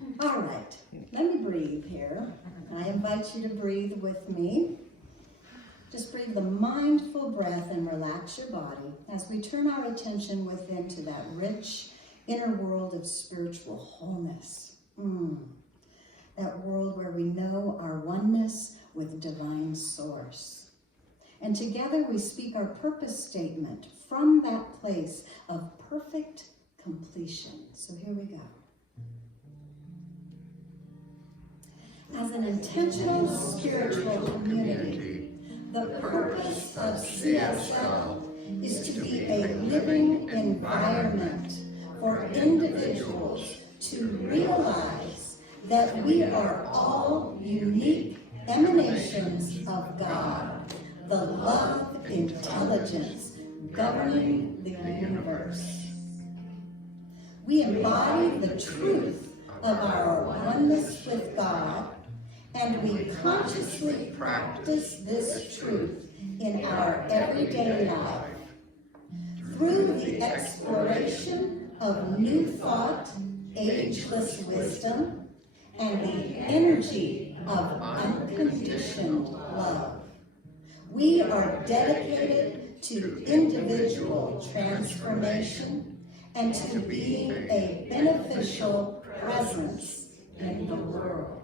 All right, let me breathe here. I invite you to breathe with me. Just breathe the mindful breath and relax your body as we turn our attention within to that rich inner world of spiritual wholeness. That world where we know our oneness with divine source. And together we speak our purpose statement from that place of perfect completion. So here we go. As an intentional spiritual community, the purpose of CSL is to be a living environment for individuals to realize that we are all unique emanations of God, the love intelligence governing the universe. We embody the truth of our oneness with God, and we consciously practice this truth in our everyday life. Through the exploration of new thought, ageless wisdom, and the energy of unconditioned love. We are dedicated to individual transformation and to being a beneficial presence in the world.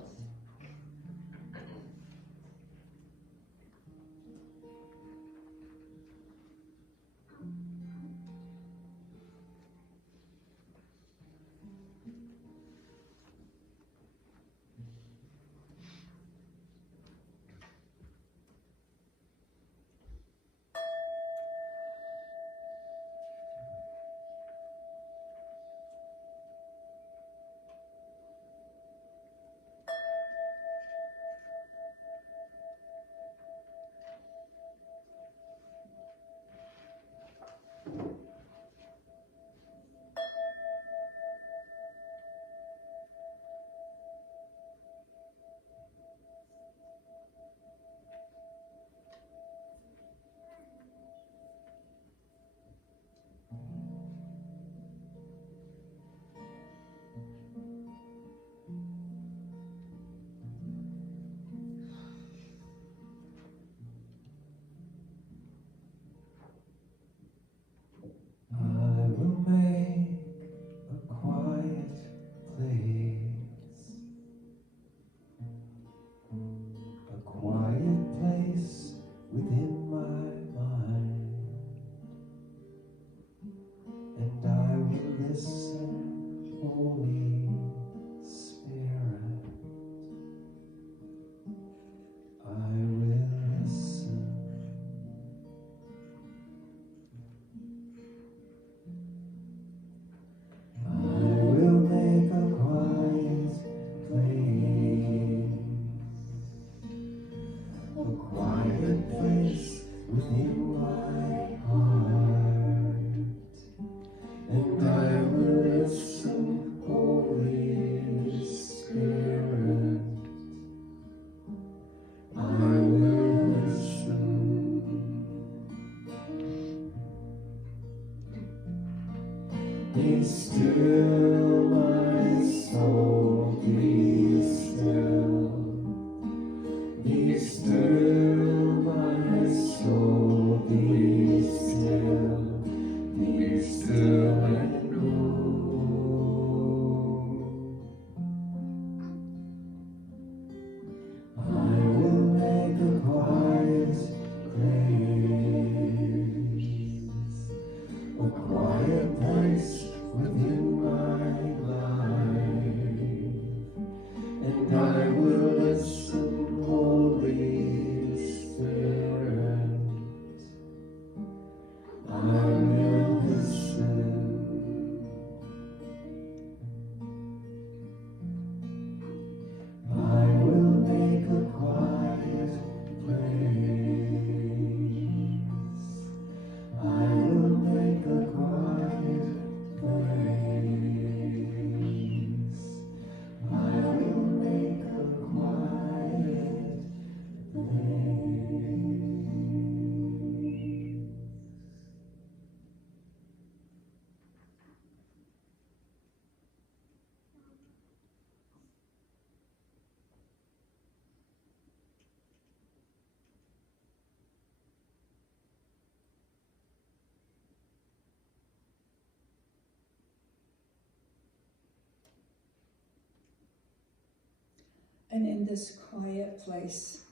And in this quiet place,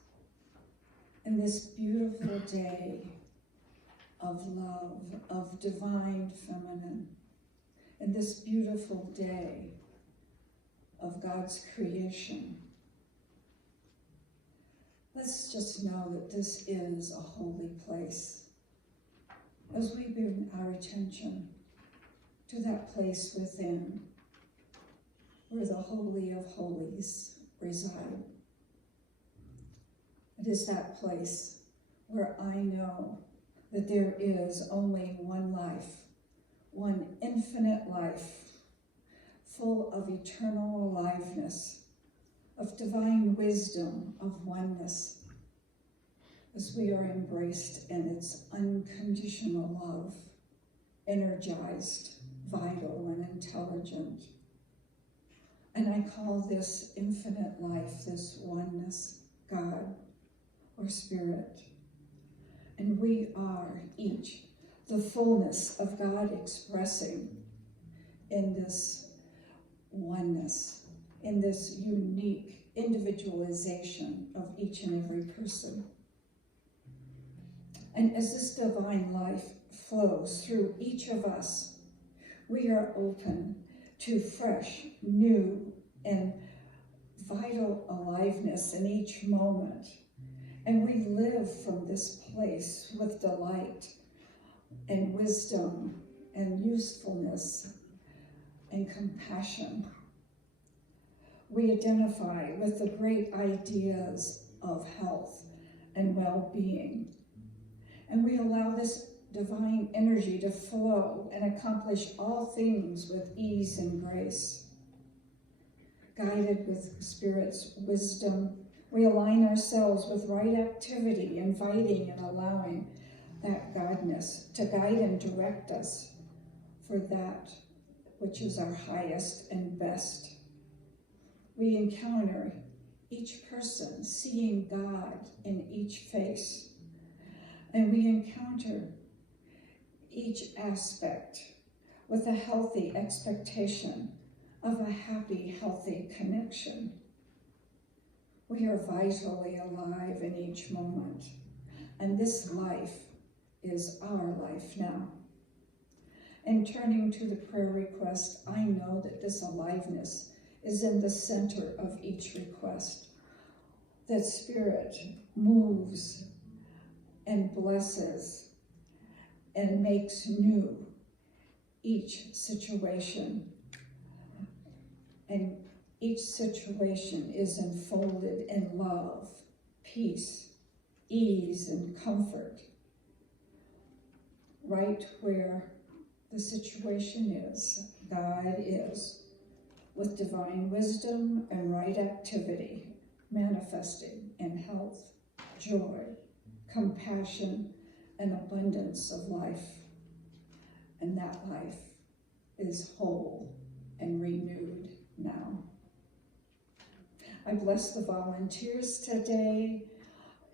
in this beautiful day of love, of divine feminine, in this beautiful day of God's creation, let's just know that this is a holy place. As we bring our attention to that place within, where the Holy of Holies reside. It is that place where I know that there is only one life, one infinite life, full of eternal aliveness, of divine wisdom, of oneness, as we are embraced in its unconditional love, energized, vital, and intelligent. And I call this infinite life, this oneness, God or Spirit. And we are each the fullness of God expressing in this oneness, in this unique individualization of each and every person. And as this divine life flows through each of us, we are open to fresh, new, and vital aliveness in each moment. And we live from this place with delight and wisdom and usefulness and compassion. We identify with the great ideas of health and well-being. And we allow this divine energy to flow and accomplish all things with ease and grace. Guided with Spirit's wisdom, we align ourselves with right activity, inviting and allowing that Godness to guide and direct us for that which is our highest and best. We encounter each person seeing God in each face, and we encounter each aspect with a healthy expectation of a happy, healthy connection. We are vitally alive in each moment, and this life is our life now. And turning to the prayer request, I know that this aliveness is in the center of each request, that Spirit moves and blesses and makes new each situation. And each situation is enfolded in love, peace, ease, and comfort. Right where the situation is, God is, with divine wisdom and right activity, manifesting in health, joy, compassion, and abundance of life. And that life is whole and renewed now. I bless the volunteers today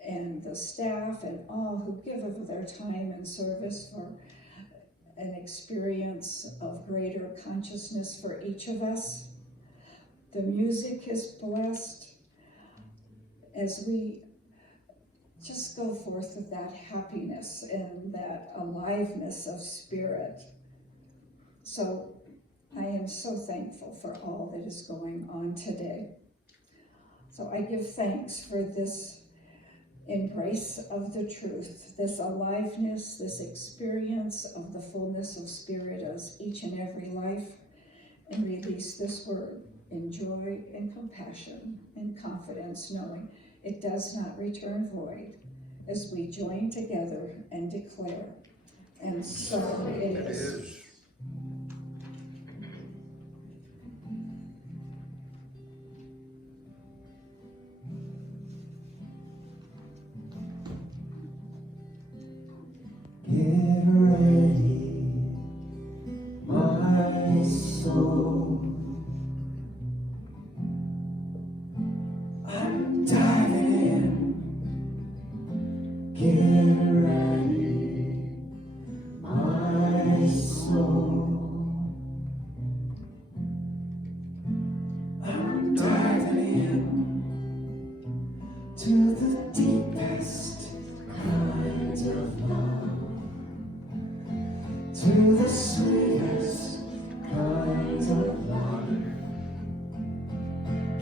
and the staff and all who give of their time and service for an experience of greater consciousness for each of us. The music is blessed as we just go forth with that happiness and that aliveness of spirit. So I am so thankful for all that is going on today. So I give thanks for this embrace of the truth, this aliveness, this experience of the fullness of Spirit as each and every life, and release this word in joy and compassion and confidence, knowing it does not return void, as we join together and declare, and so it is. Get ready, my soul. I'm diving in. Get ready, my soul.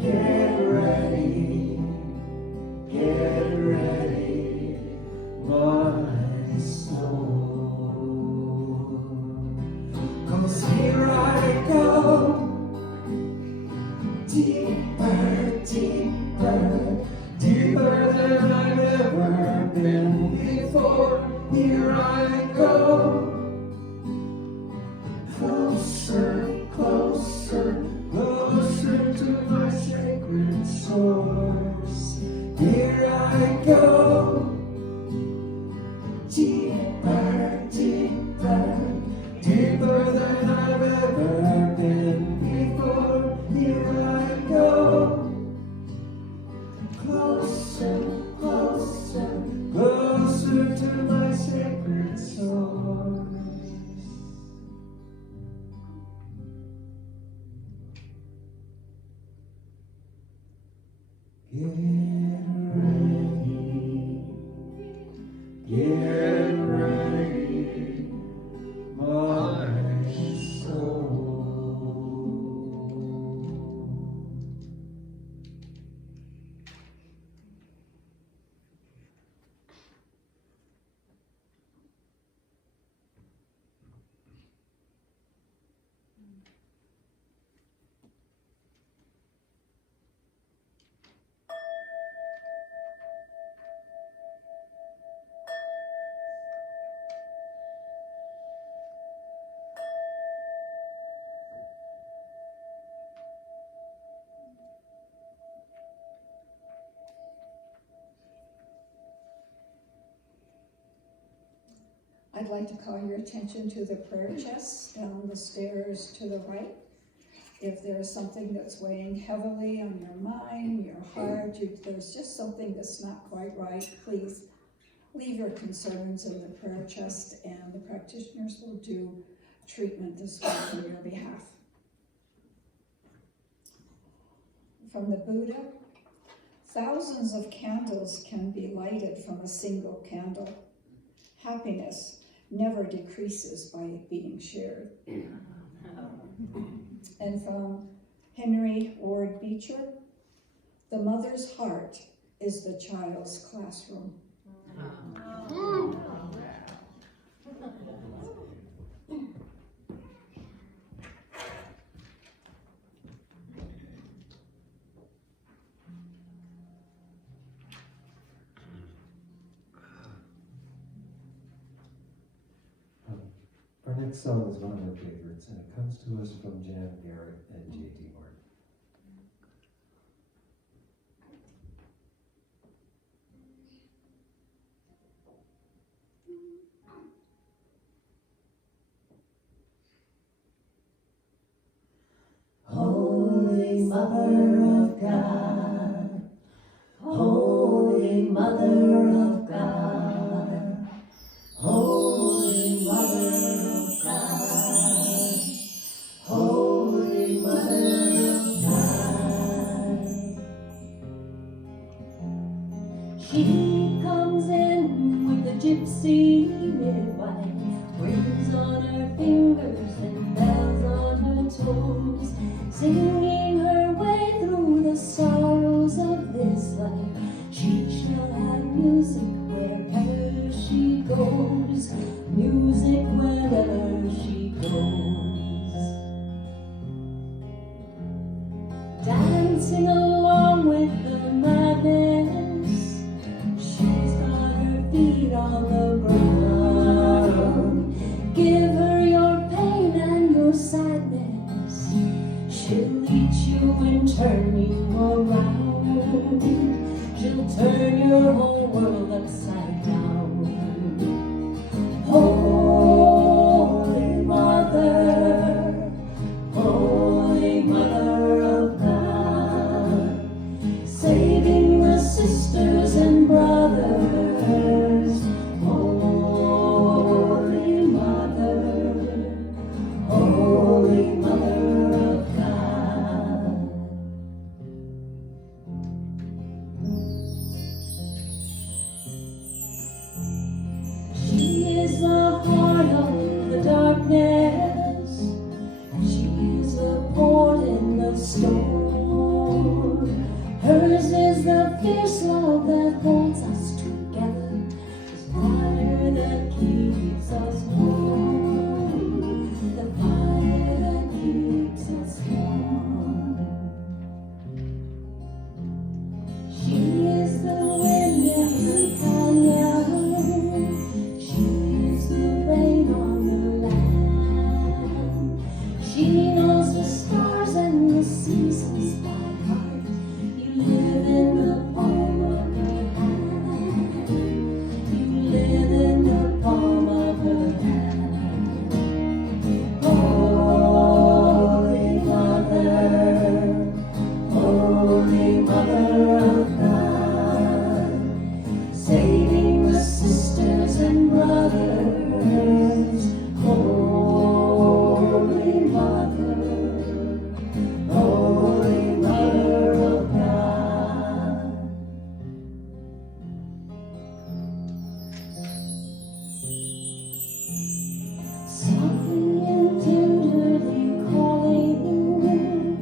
Get ready, my soul. 'Cause here I go, deeper, deeper, deeper than I've ever been before. Here I go, closer, closer, closer to my sacred source. Here I go, deeper, deeper, deeper than I've ever been before. Here I go, closer, closer, closer to my sacred source. Get ready, my soul. I'd like to call your attention to the prayer chest down the stairs to the right. If there's something that's weighing heavily on your mind, your heart, there's just something that's not quite right, please leave your concerns in the prayer chest and the practitioners will do treatment this week on your behalf. From the Buddha, thousands of candles can be lighted from a single candle. Happiness never decreases by being shared. And from Henry Ward Beecher, the mother's heart is the child's classroom. Our next song is one of our favorites, and it comes to us from Jan Garrett and J.T. Martin. Holy Mother of God, Holy Mother of God, Holy Mother of God, Holy Mother of God. She comes in with the gypsy midwife, rings on her fingers and bells on her toes, singing her way through the sorrows of this life. She shall have music wherever she goes, music wherever she goes. Dancing along with the madness, she's got her feet on the ground. Give her your pain and your sadness, she'll teach you and turn you around. She'll turn your whole world upside down. Holy Mother, Holy Mother of God, saving the sisters and brothers. Holy Mother, Holy Mother of God. Hers is the fierce love that holds us together, the fire that keeps us warm, the fire that keeps us warm. She is the wind in the canyon, she is the rain on the land. She knows the stars and the seasons by heart. You live in the palm of her hand. You live in the palm of her hand. Holy Mother of God, saving the sisters and brothers. Holy Mother of God. Softly and tenderly calling,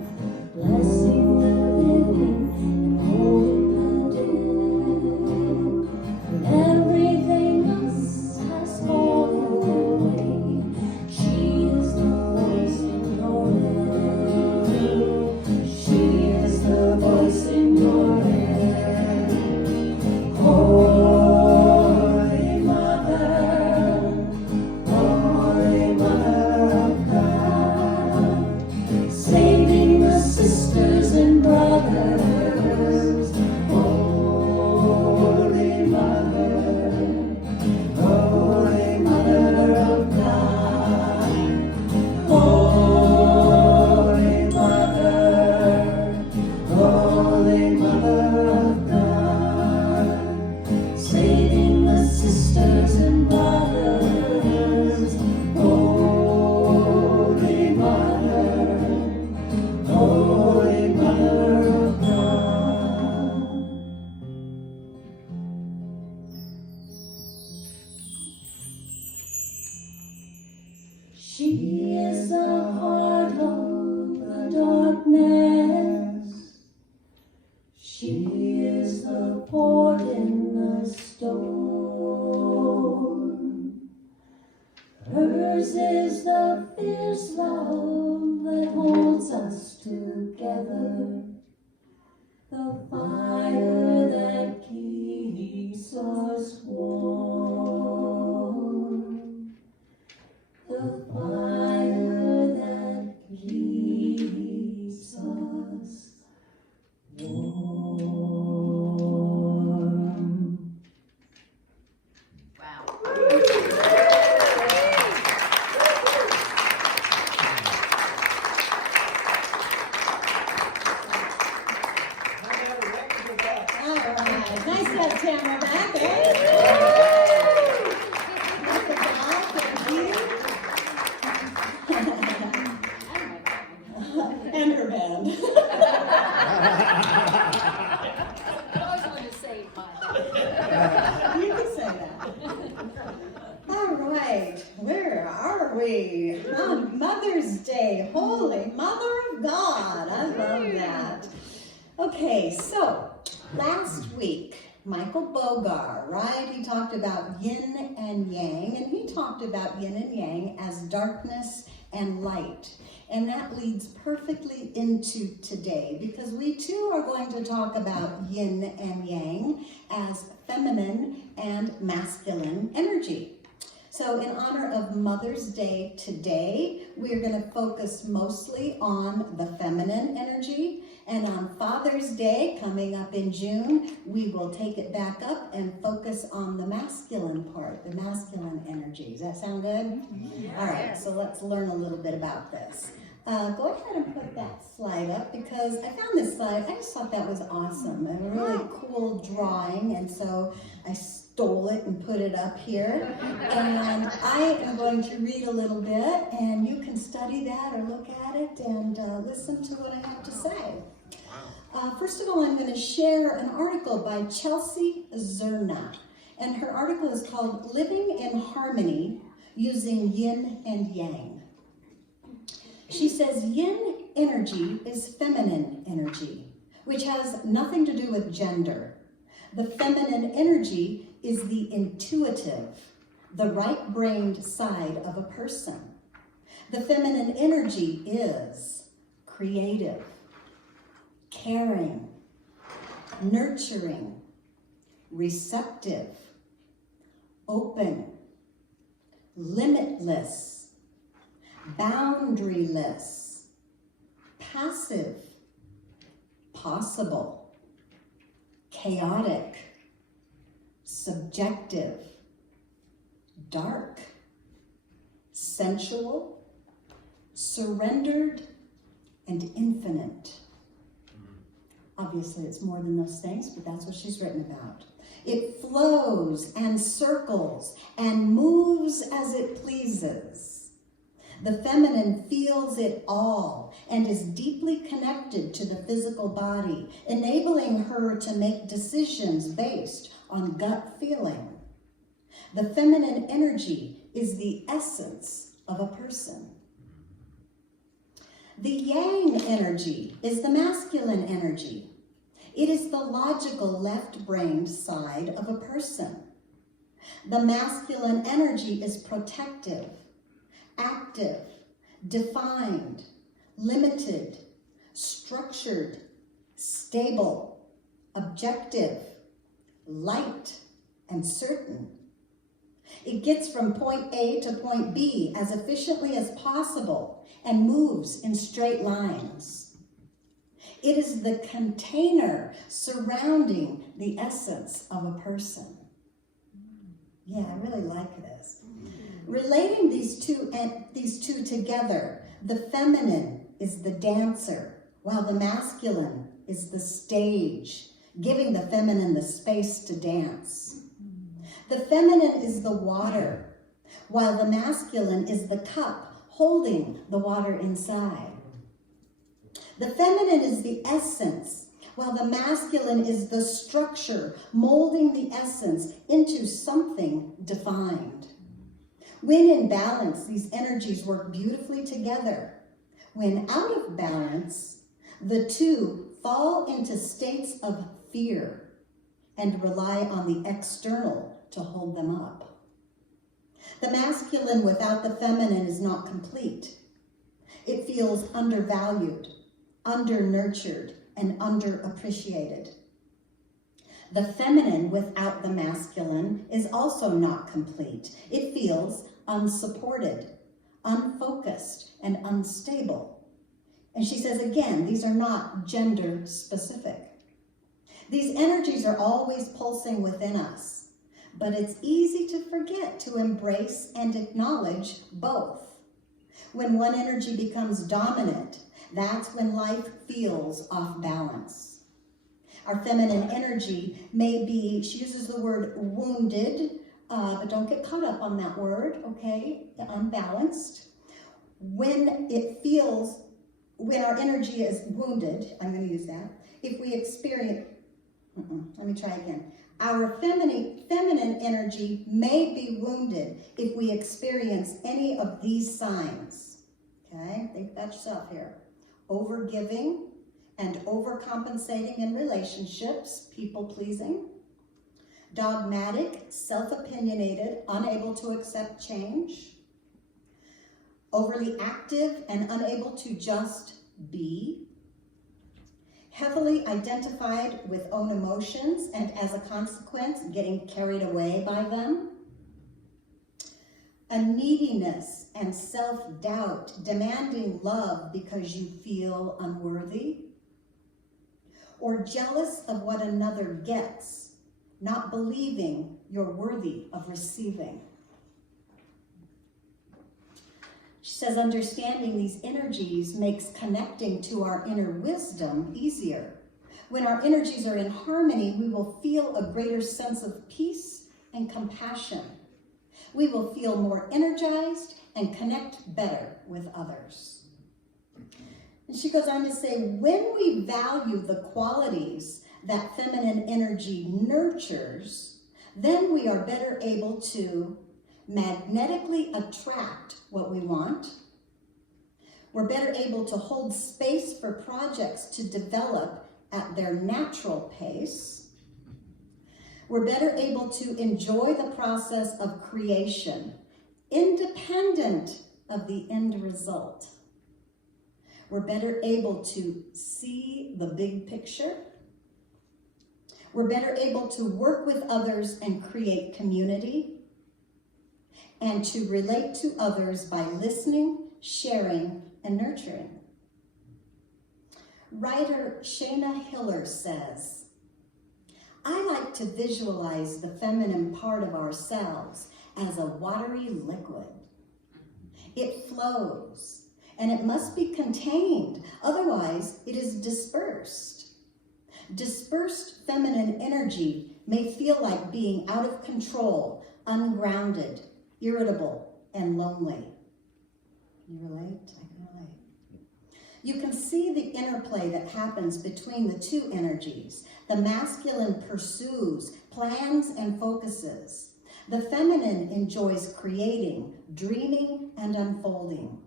blessing the living and holding the dead. When everything else has fallen away, she is the voice in your head. She is the voice in your head. Holy Mother of God, saving the sisters and brothers. Holy Mother of God. Holy Mother of God, saving the sisters and brothers. Holy Mother of God. She is the heart of the darkness. She is the port in the storm. Hers is the fierce love that holds us together, the fire that keeps us warm, the fire that keeps us warm. Wow. All right, nice to have Tamara back, eh? And her band. I was going to say mine. You can say that. All right, where are we? On Mother's Day. Holy Mother of God. I love that. Okay, so last week, Michael Bogar, right? He talked about yin and yang, and he talked about yin and yang as darkness and light. And that leads perfectly into today, because we too are going to talk about yin and yang as feminine and masculine energy. So in honor of Mother's Day today, we're going to focus mostly on the feminine energy. And on Father's Day, coming up in June, we will take it back up and focus on the masculine part, the masculine energy. Does that sound good? Yeah. All right, so let's learn a little bit about this. Go ahead and put that slide up, because I found this slide. I just thought that was awesome. A really cool drawing, and so I stole it and put it up here. And I am going to read a little bit, and you can study that or look at it and listen to what I have to say. First of all, I'm going to share an article by Chelsea Zerna, and her article is called Living in Harmony Using Yin and Yang. She says yin energy is feminine energy, which has nothing to do with gender. The feminine energy is the intuitive, the right-brained side of a person. The feminine energy is creative, caring, nurturing, receptive, open, limitless, boundaryless, passive, possible, chaotic, subjective, dark, sensual, surrendered, and infinite. Obviously, it's more than those things, but that's what she's written about. It flows and circles and moves as it pleases. The feminine feels it all and is deeply connected to the physical body, enabling her to make decisions based on gut feeling. The feminine energy is the essence of a person. The yang energy is the masculine energy. It is the logical left-brained side of a person. The masculine energy is protective, active, defined, limited, structured, stable, objective, light, and certain. It gets from point A to point B as efficiently as possible and moves in straight lines. It is the container surrounding the essence of a person. Yeah, I really like this. Relating these two together, the feminine is the dancer, while the masculine is the stage, giving the feminine the space to dance. The feminine is the water, while the masculine is the cup holding the water inside. The feminine is the essence, while the masculine is the structure, molding the essence into something defined. When in balance, these energies work beautifully together. When out of balance, the two fall into states of fear and rely on the external to hold them up. The masculine without the feminine is not complete. It feels undervalued, under-nurtured, and underappreciated. The feminine without the masculine is also not complete. It feels unsupported, unfocused, and unstable. And she says, again, these are not gender specific. These energies are always pulsing within us, but it's easy to forget to embrace and acknowledge both. When one energy becomes dominant, that's when life feels off balance. Our feminine energy may be, she uses the word wounded, but don't get caught up on that word, okay? Unbalanced. When our energy is wounded, I'm going to use that. If we experience, let me try again. Our feminine energy may be wounded if we experience any of these signs. Okay, think about yourself here. Overgiving and overcompensating in relationships, people-pleasing. Dogmatic, self-opinionated, unable to accept change. Overly active and unable to just be. Heavily identified with own emotions and as a consequence, getting carried away by them. A neediness and self-doubt, demanding love because you feel unworthy. Or jealous of what another gets, not believing you're worthy of receiving. She says understanding these energies makes connecting to our inner wisdom easier. When our energies are in harmony, we will feel a greater sense of peace and compassion. We will feel more energized and connect better with others. And she goes on to say, when we value the qualities that feminine energy nurtures, then we are better able to magnetically attract what we want. We're better able to hold space for projects to develop at their natural pace. We're better able to enjoy the process of creation, independent of the end result. We're better able to see the big picture. We're better able to work with others and create community, and to relate to others by listening, sharing, and nurturing. Writer Shayna Hiller says, I like to visualize the feminine part of ourselves as a watery liquid. It flows, and it must be contained, otherwise it is dispersed. Dispersed feminine energy may feel like being out of control, ungrounded, irritable, and lonely. You relate? I can relate. You can see the interplay that happens between the two energies. The masculine pursues, plans, and focuses. The feminine enjoys creating, dreaming, and unfolding.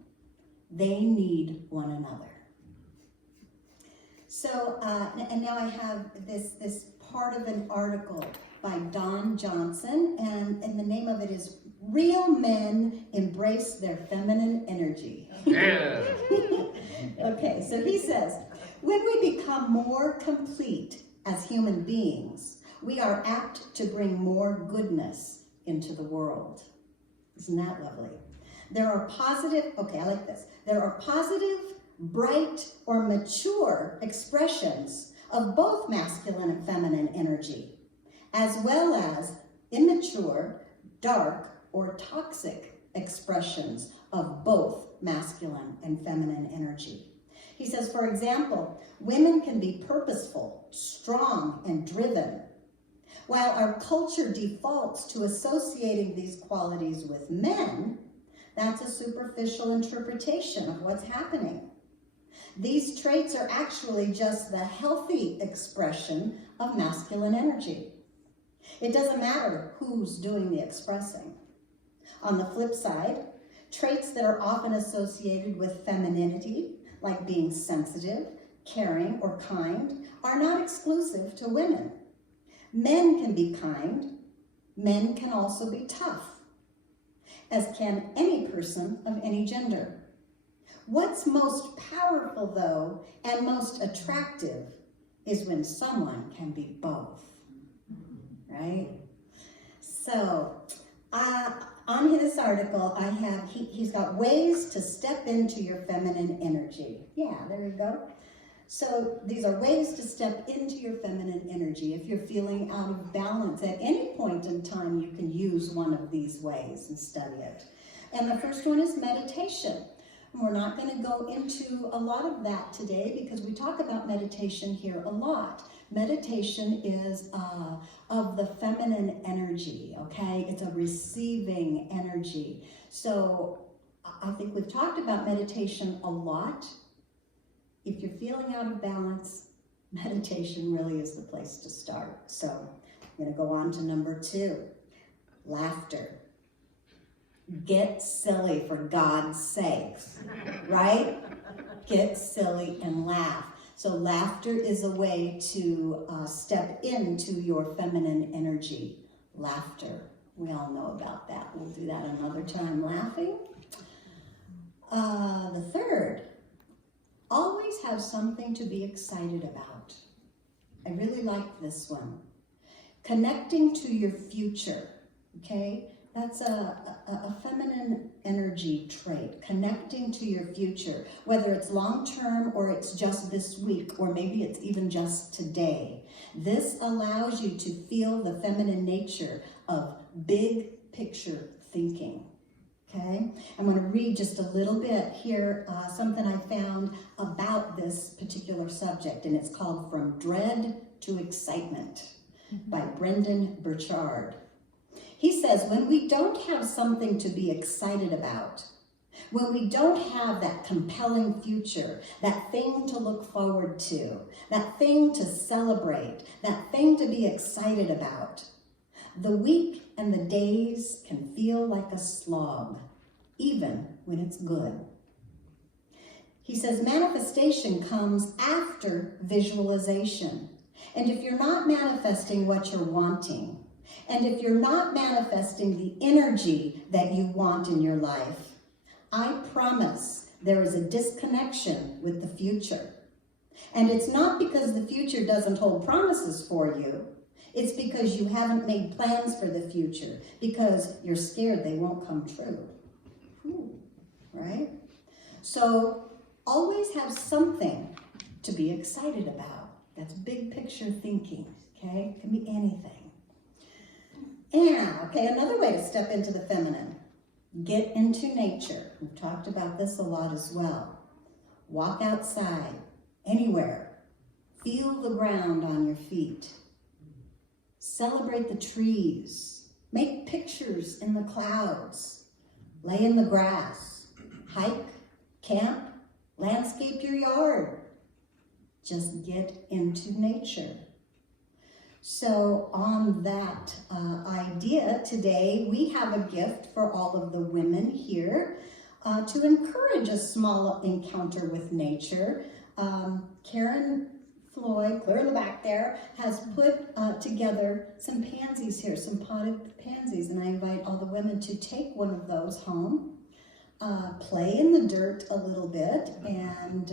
They need one another. So, and now I have this part of an article by Don Johnson, and the name of it is Real Men Embrace Their Feminine Energy. Yeah. Okay, so he says, when we become more complete as human beings, we are apt to bring more goodness into the world. Isn't that lovely? There are positive, okay, I like this. There are positive, bright, or mature expressions of both masculine and feminine energy, as well as immature, dark, or toxic expressions of both masculine and feminine energy. He says, for example, women can be purposeful, strong, and driven. While our culture defaults to associating these qualities with men, that's a superficial interpretation of what's happening. These traits are actually just the healthy expression of masculine energy. It doesn't matter who's doing the expressing. On the flip side, traits that are often associated with femininity, like being sensitive, caring, or kind, are not exclusive to women. Men can be kind. Men can also be tough, as can any person of any gender. What's most powerful, though, and most attractive is when someone can be both, right? So, on his article, I have, he's got ways to step into your feminine energy. Yeah, there you go. So these are ways to step into your feminine energy. If you're feeling out of balance at any point in time, you can use one of these ways and study it. And the first one is meditation. And we're not going to go into a lot of that today because we talk about meditation here a lot. Meditation is of the feminine energy, okay? It's a receiving energy. So I think we've talked about meditation a lot. If you're feeling out of balance, meditation really is the place to start. So I'm going to go on to number 2, laughter. Get silly, for God's sakes, right? Get silly and laugh. So laughter is a way to step into your feminine energy. Laughter. We all know about that. We'll do that another time, laughing. The third, always have something to be excited about. I really like this one. Connecting to your future, okay? That's a feminine energy trait, connecting to your future, whether it's long-term or it's just this week, or maybe it's even just today. This allows you to feel the feminine nature of big picture thinking, okay? I'm going to read just a little bit here, something I found about this particular subject, and it's called From Dread to Excitement by Brendan Burchard. He says, when we don't have something to be excited about, when we don't have that compelling future, that thing to look forward to, that thing to celebrate, that thing to be excited about, the week and the days can feel like a slog, even when it's good. He says manifestation comes after visualization. And if you're not manifesting what you're wanting, and if you're not manifesting the energy that you want in your life, I promise there is a disconnection with the future. And it's not because the future doesn't hold promises for you. It's because you haven't made plans for the future, because you're scared they won't come true. Right? So always have something to be excited about. That's big picture thinking, okay? It can be anything. And, okay, another way to step into the feminine. Get into nature. We've talked about this a lot as well. Walk outside, anywhere. Feel the ground on your feet. Celebrate the trees. Make pictures in the clouds. Lay in the grass. Hike, camp, landscape your yard. Just get into nature. So on that idea, today we have a gift for all of the women here to encourage a small encounter with nature. Karen Floyd, clear in the back there, has put together some pansies here, some potted pansies, and I invite all the women to take one of those home, play in the dirt a little bit, and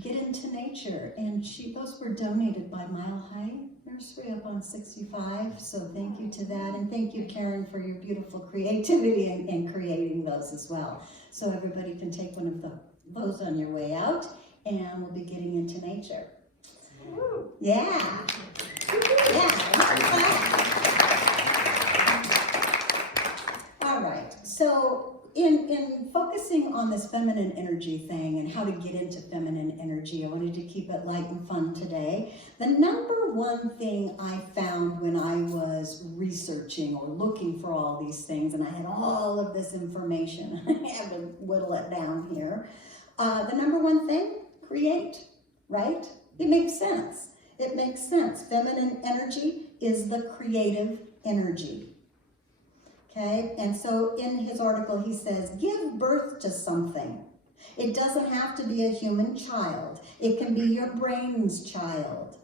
get into nature. And those were donated by Mile High Nursery up on 65, so thank you to that, and thank you, Karen, for your beautiful creativity in creating those as well. So everybody can take one of those on your way out, and we'll be getting into nature. Yeah. All right, so in focusing on this feminine energy thing and how to get into feminine energy, I wanted to keep it light and fun today. The number one thing I found when I was researching or looking for all these things, and I had all of this information, I had to whittle it down here. The number one thing, create, right? It makes sense. It makes sense. Feminine energy is the creative energy. Okay, and so in his article he says, give birth to something. It doesn't have to be a human child. It can be your brain's child.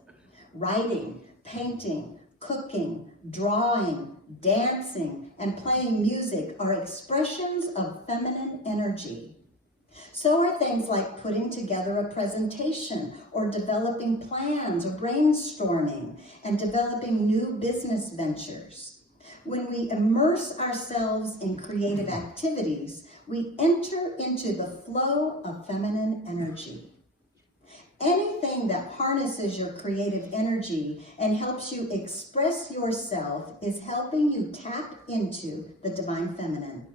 Writing, painting, cooking, drawing, dancing, and playing music are expressions of feminine energy. So are things like putting together a presentation or developing plans or brainstorming and developing new business ventures. When we immerse ourselves in creative activities, we enter into the flow of feminine energy. Anything that harnesses your creative energy and helps you express yourself is helping you tap into the divine feminine.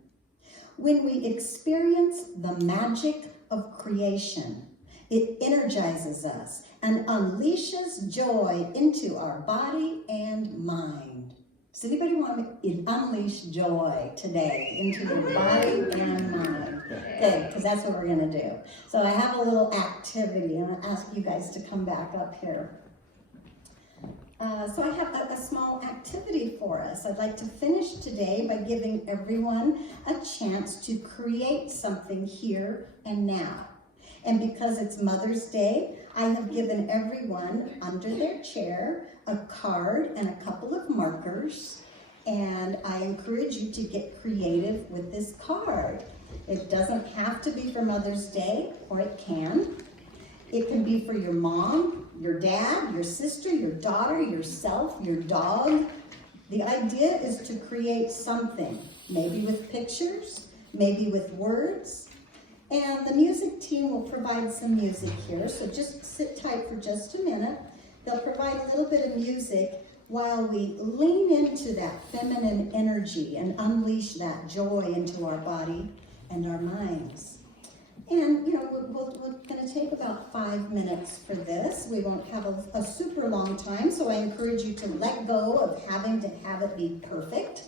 When we experience the magic of creation, it energizes us and unleashes joy into our body and mind. Does anybody want to unleash joy today into your body and mind? Good, because that's what we're going to do. So I have a little activity, and I'll ask you guys to come back up here. So I have a small activity for us. I'd like to finish today by giving everyone a chance to create something here and now. And because it's Mother's Day, I have given everyone under their chair a card and a couple of markers, and I encourage you to get creative with this card. It doesn't have to be for Mother's Day, or it can. It can be for your mom, your dad, your sister, your daughter, yourself, your dog. The idea is to create something, maybe with pictures, maybe with words. And the music team will provide some music here, so just sit tight for just a minute. They'll provide a little bit of music while we lean into that feminine energy and unleash that joy into our body and our minds. And, you know, we're going to take about 5 minutes for this. We won't have a super long time, so I encourage you to let go of having to have it be perfect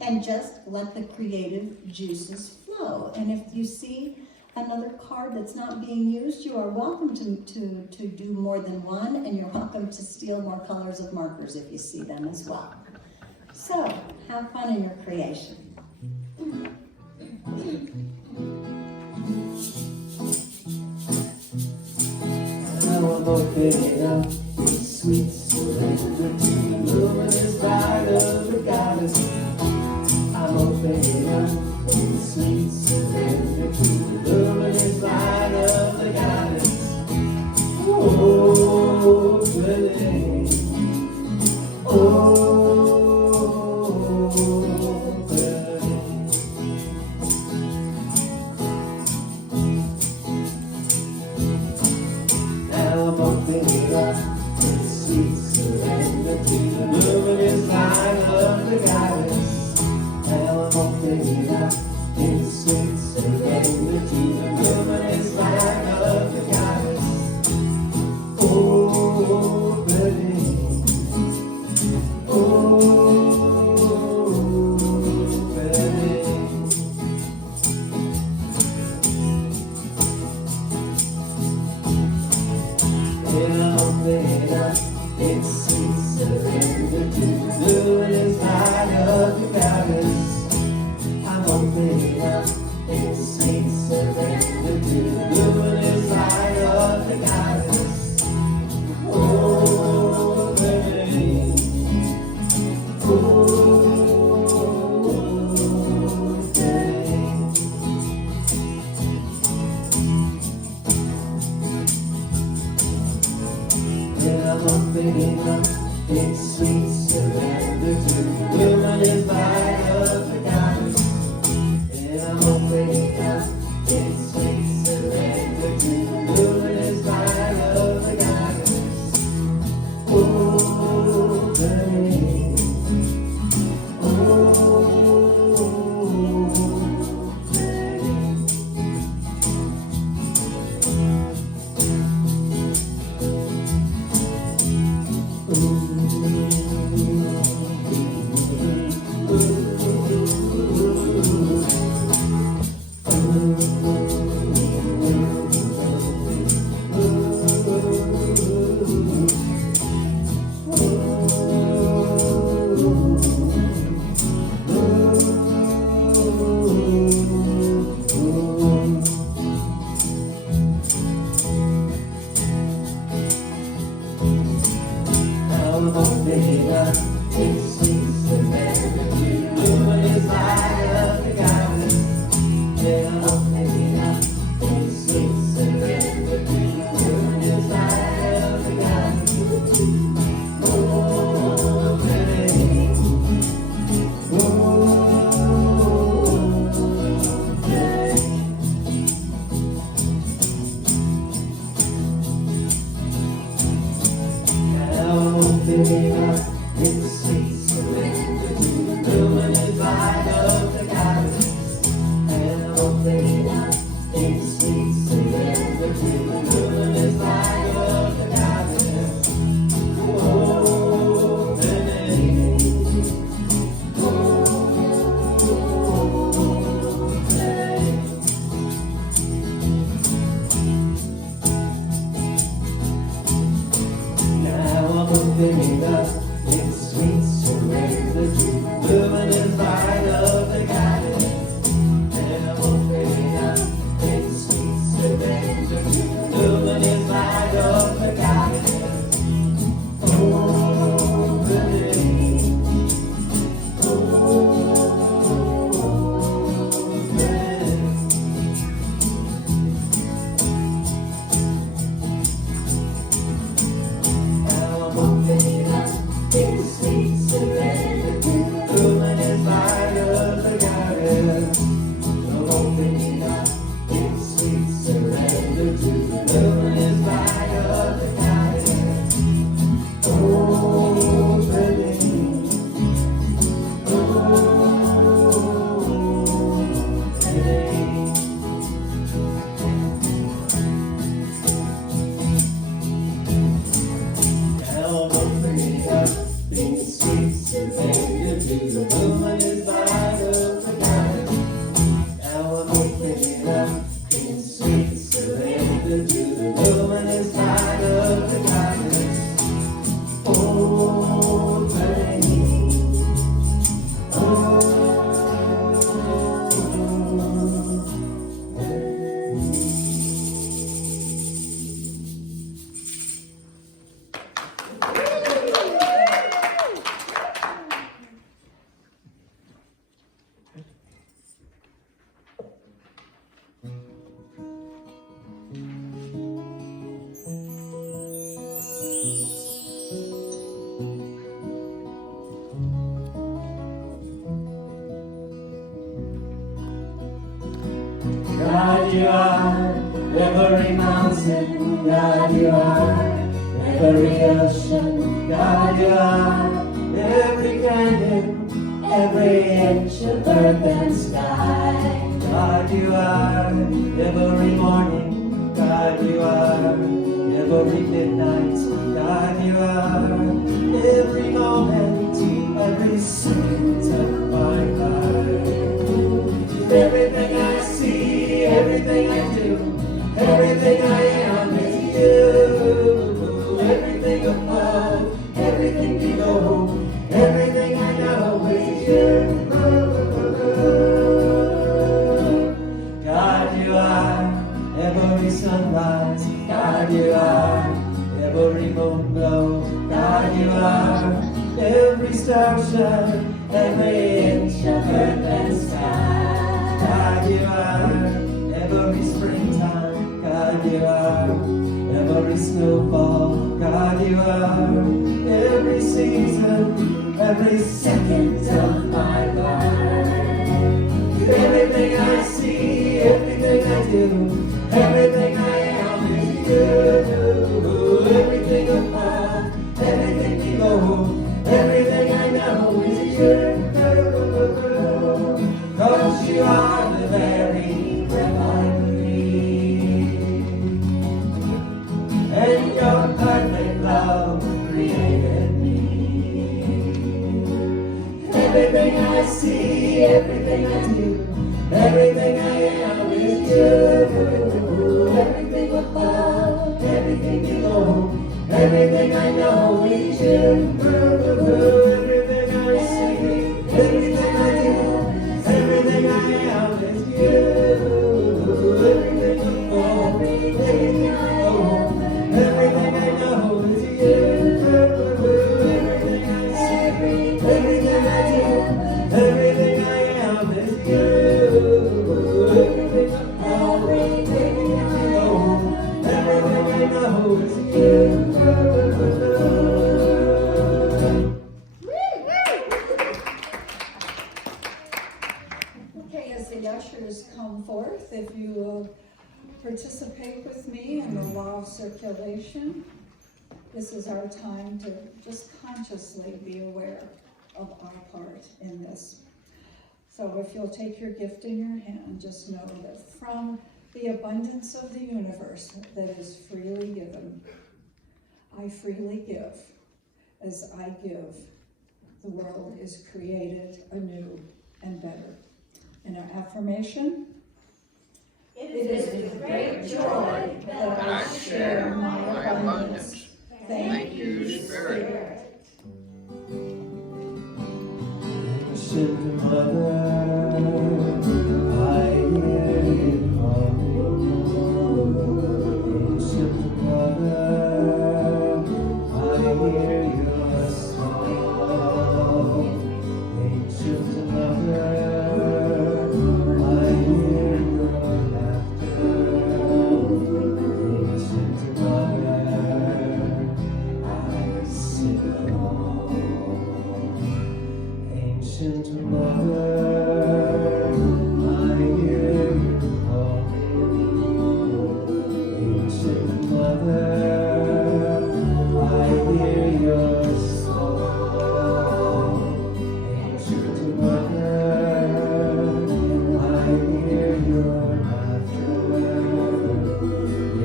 and just let the creative juices flow. And if you see another card that's not being used, you are welcome to do more than one, and you're welcome to steal more colors of markers if you see them as well. So, have fun in your creation. I'm opening up in sweet surrender to the luminous light of the goddess. I'm opening up in sweet surrender to the luminous light of the goddess. Opening, now I'm opening up in sweet surrender to the luminous light of the goddess. Now I'm opening up in sweet surrender to the luminous light of the goddess. Opening, opening up in sweet surrender to the luminous light of the goddess. I'm opening up in sweet surrender to the luminous light of the goddess. Opening, I'm opening up in sweet surrender to the luminous light of the goddess. And I'm opening up in sweet surrender to the luminous light of the goddess. Opening, I'm opening up in sweet surrender to the luminous light of the goddess. Yeah, I'm opening up in sweet surrender to the luminous light of the goddess. Opening, now I'm opening up in sweet surrender to the luminous light of the goddess. And I'm opening up in sweet surrender to the luminous light of the goddess. Opening, now I'm opening up in sweet surrender to the luminous light of the goddess. And I'm opening up in sweet surrender to the luminous light of the goddess. Opening, now I'm opening up in sweet surrender to the luminous light of the goddess. I'm opening up in sweet surrender to the luminous light of the goddess. Opening, now I'm opening up in sweet surrender to the luminous light of the goddess. Now I'm opening up in sweet surrender to the luminous light of the goddess. Opening, mountain, God you are. Every ocean, God you are. Every canyon, every inch of earth and sky. God you are. Every morning, God you are. Every midnight, God you are. Every moment, every second of my life. Everything I see, everything I do, everything I am is you. Everything above, everything below, everything I know is you. God you are, every sunrise, God you are, every moon glow, God you are, every star shine, every inch of earth and sky. God you are, every springtime, God you are, every snowfall, God you are, every season, every second of my life. Everything I see, everything I do, everything I am is you. Everything above, everything below, everything I know is you. 'Cause you are the very breath I breathe, and your perfect love created me. Everything I see, everything I do, everything I am is you. Everything above, everything below, everything I know is you. Everything I see, everything I do, everything I am is you. Everything above, everything below, everything I know is you. Everything I see, everything I do, everything I am is you. Everything above, everything below, everything I know is you. Okay, as the ushers come forth, if you will participate with me in the law of circulation, this is our time to just consciously be aware of our part in this. So if you'll take your gift in your hand, just know that from the abundance of the universe that is freely given, I freely give. As I give, the world is created anew and better. And our affirmation: It is with great joy that I share my abundance. Thank you, Spirit. Ancient Mother, I hear you calling. Ancient Mother, I hear your song. Ancient Mother, I hear your laughter. Ancient Mother, I sing along. Ancient Mother, I hear you calling. Ancient Mother, I hear your song. Ancient Mother, I hear your laughter.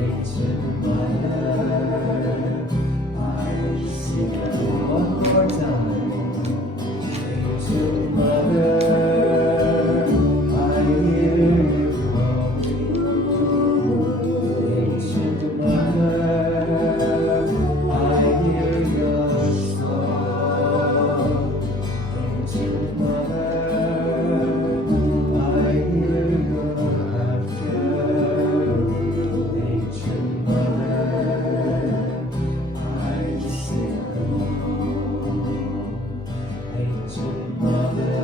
Ancient Mother, I sing along. One more time. Ancient Mother, I hear you calling. Ancient Mother, I hear your song. Ancient Mother, I hear your laughter. Ancient Mother, I sing along. Ancient Mother,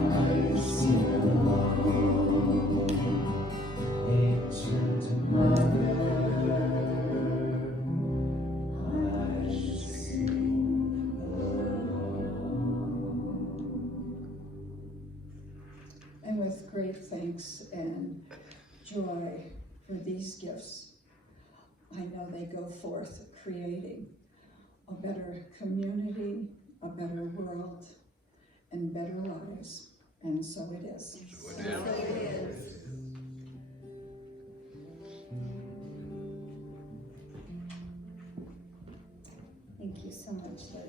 I sing along. Ancient Mother, I sing along. And with great thanks and joy for these gifts. I know they go forth creating a better community, a better world, and better lives. And so it is. Thank you so much, Lou.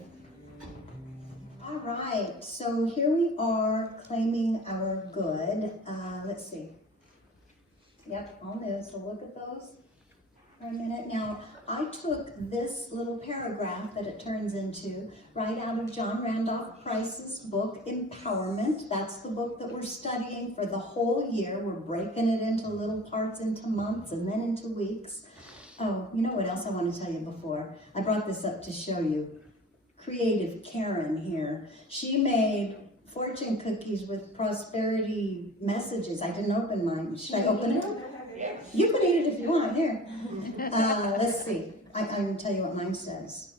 All right, so here we are claiming our good. Let's see. Yep, all new, so look at those for a minute. Now, I took this little paragraph that it turns into right out of John Randolph Price's book, Empowerment. That's the book that we're studying for the whole year. We're breaking it into little parts, into months, and then into weeks. Oh, you know what else I want to tell you before? I brought this up to show you. Creative Karen here. She made fortune cookies with prosperity messages. I didn't open mine. Should I open it? Yes. You can eat it if you want. Here. Let's see. I'm going to tell you what mine says.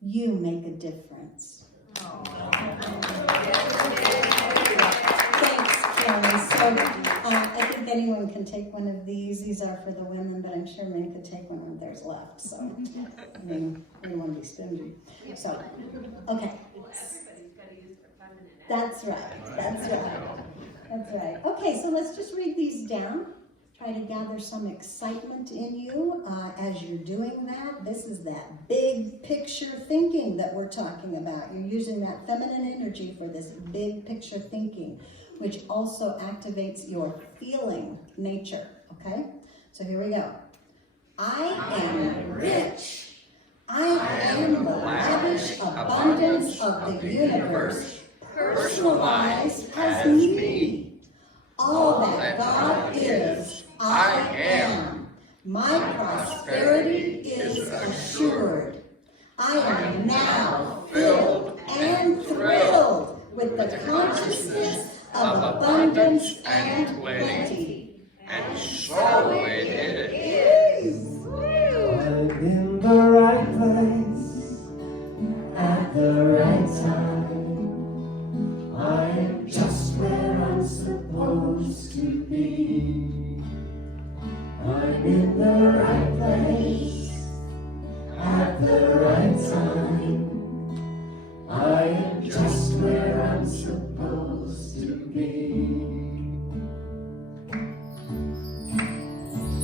You make a difference. Thanks, Karen. So I think anyone can take one of these. These are for the women, but I'm sure men could take one when there's left. So I mean, we don't want to be stingy. So, okay. That's right. That's right. That's right. Okay, so let's just read these down. Try to gather some excitement in you as you're doing that. This is that big picture thinking that we're talking about. You're using that feminine energy for this big picture thinking, which also activates your feeling nature, okay? So here we go. I am rich. I am the lavish abundance of the universe, personalized as me. All that God is, I am. My prosperity is assured. I am now filled and thrilled with the consciousness of abundance and plenty. And so it is. Woo! I'm in the right place at the right time. I'm just where I'm supposed to be. I'm in the right place at the right time. I am just where I'm supposed to be.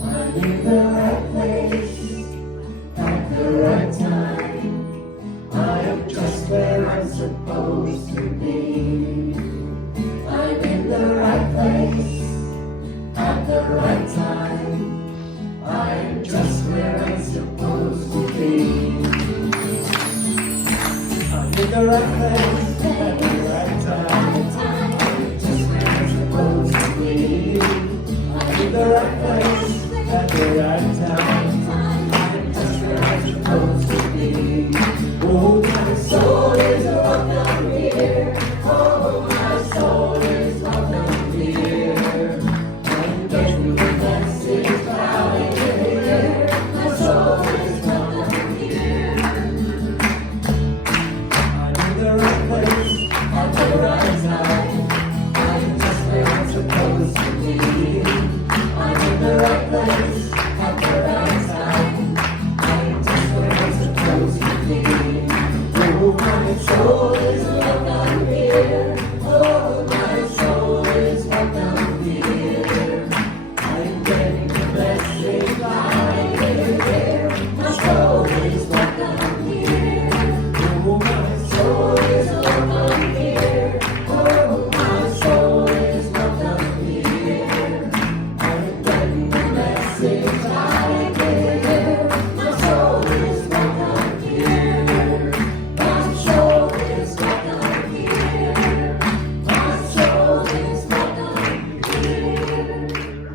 I'm in the right place at the right time. I am just where I'm supposed to be. I'm in the right place at the right time. I am just where I'm supposed to be. I'm in the right place at the right time. I'm just where I'm supposed to be. I'm in the right place at the right time. I'm just where I'm supposed to be. Oh, my soul is welcome here. Oh, my soul is welcome here. I'm getting the blessings out of here. My soul is welcome here. I'm in the right place at the right time. I'm just where I'm supposed to be. I'm in the right place at the right time. I'm just where I'm supposed to be. Oh, my soul is welcome here. Oh, my soul is welcome here. I'm getting the blessings out of here. My soul is welcome here. Oh, my soul is welcome here. Oh, my soul is welcome here. I'm getting the blessings out of here. My soul is welcome here. My soul is welcome here. My soul is welcome here.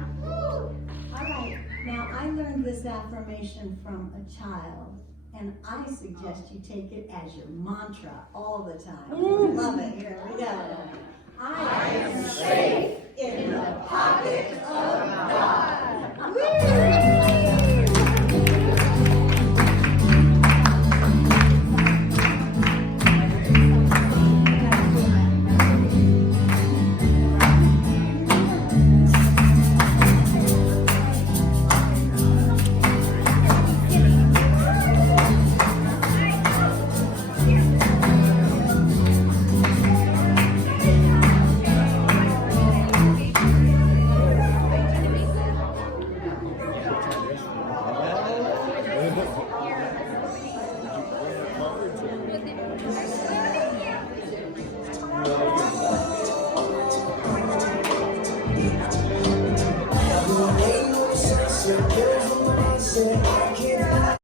All right, now I learned this affirmation from a child, and I suggest you take it as your mantra all the time. Love it. Here we go. I am safe in the pocket of God. Woo! said I